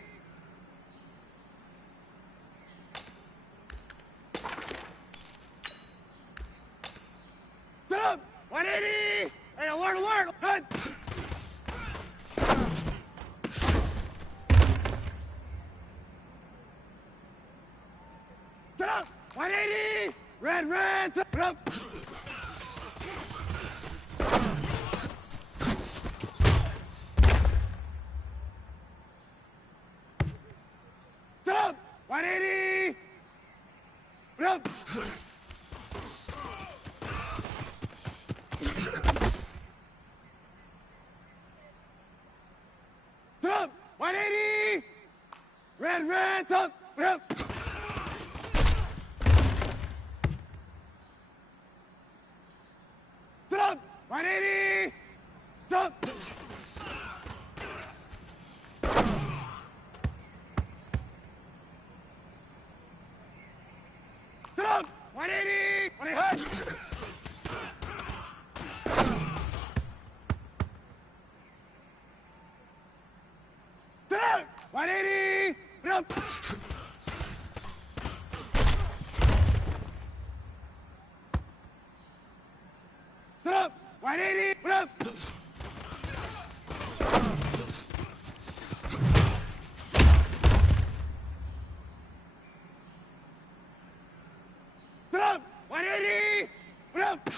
Sit up! 180! Hey, alert, alert! Good! Sit up! 180! Red, red! Sit up! Sit up! 180! Sit up! Sit up! 180! Red, red! Sit up! Sit up! Sit up! 180! Sit up! Sit up! 180! 180! Sit up! 180! Sit up! Sit up! 180! Sit up! Sit up! 180! Sit up!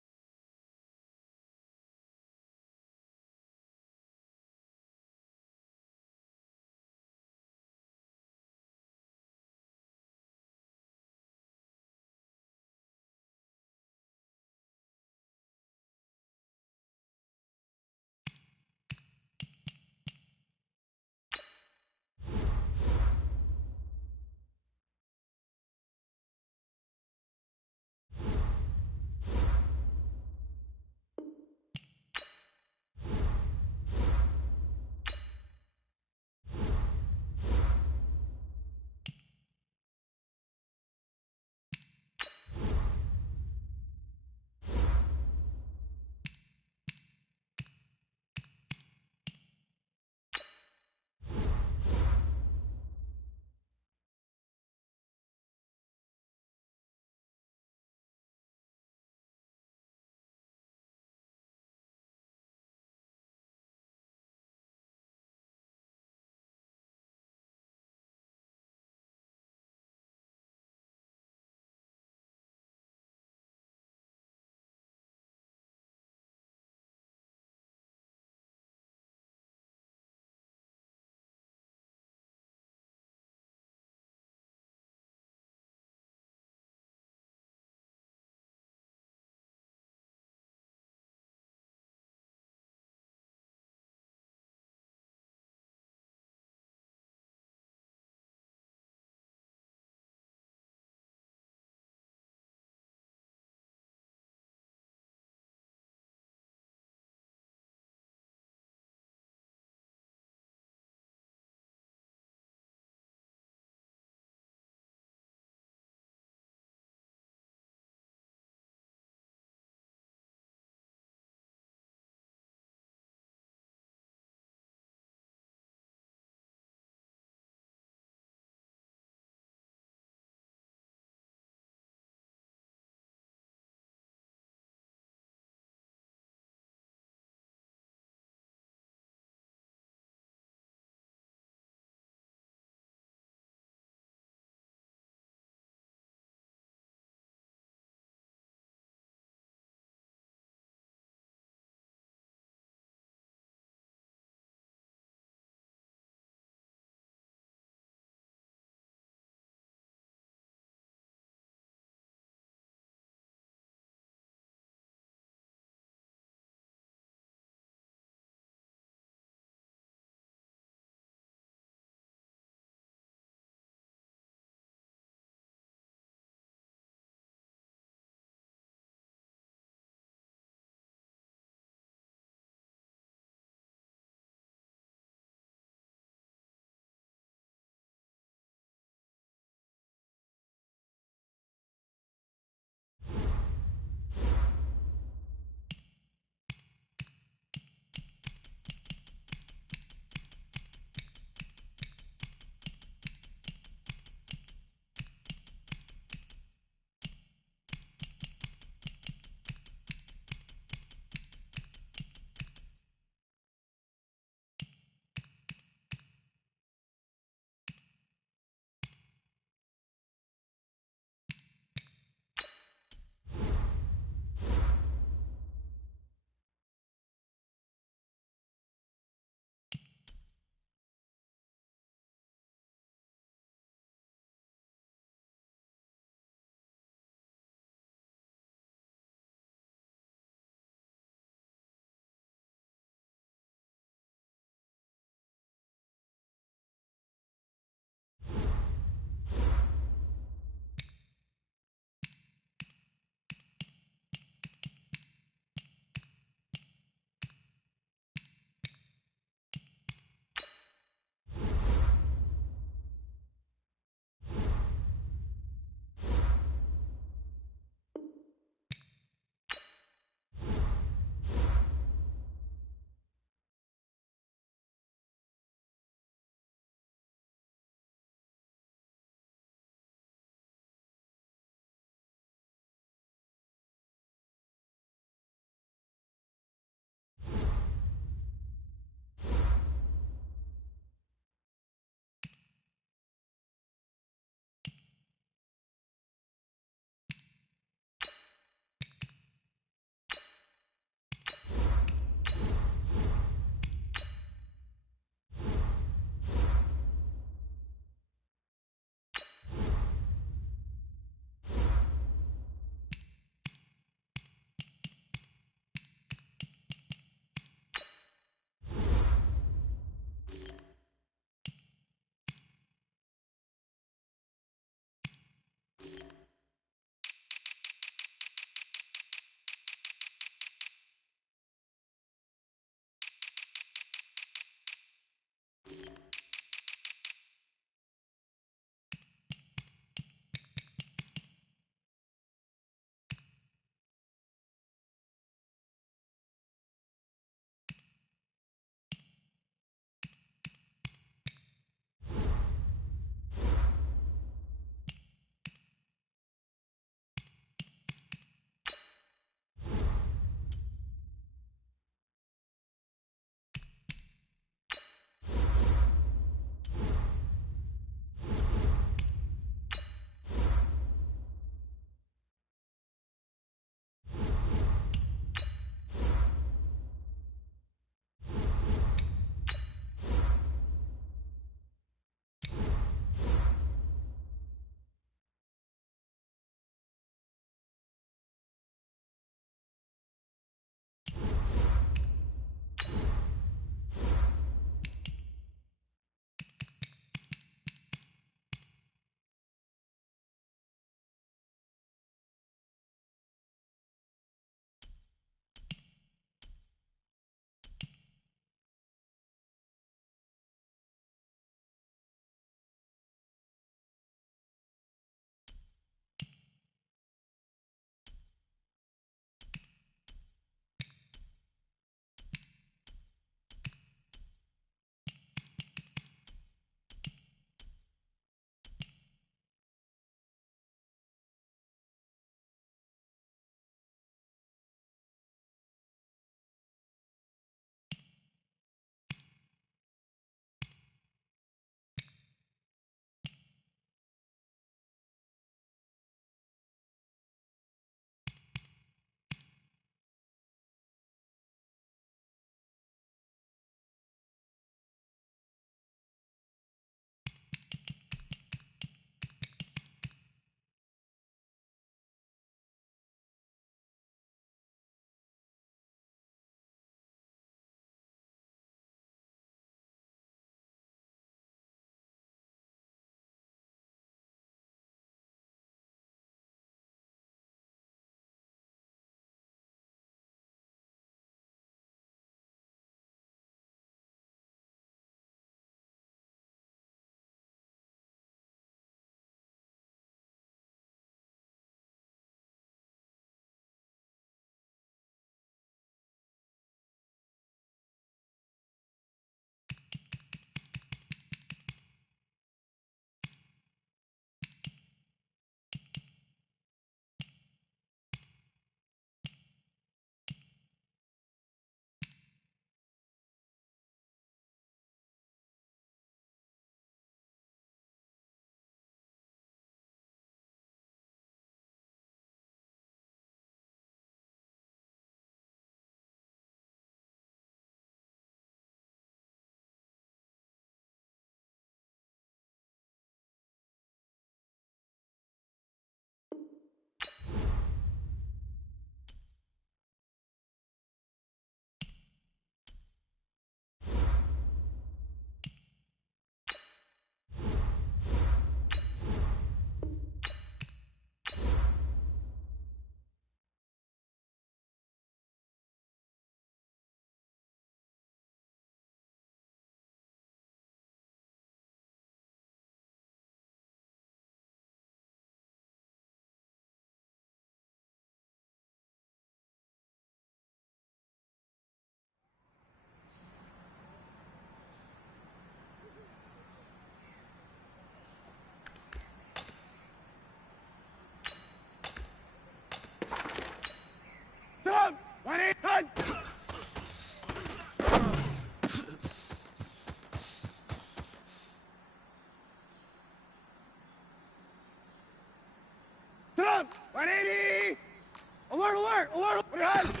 Alert! What do you have?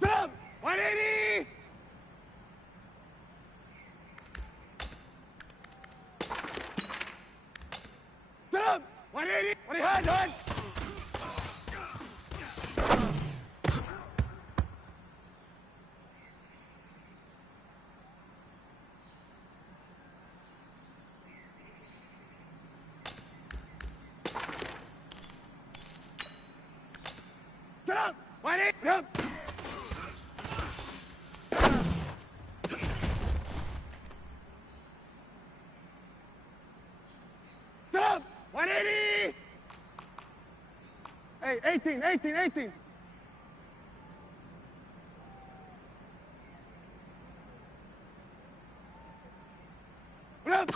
Sit up! 180! Sit up! 180! What do you have, Don? Sit up! 180! Up! Sit up! 180! Hey, 18. What up?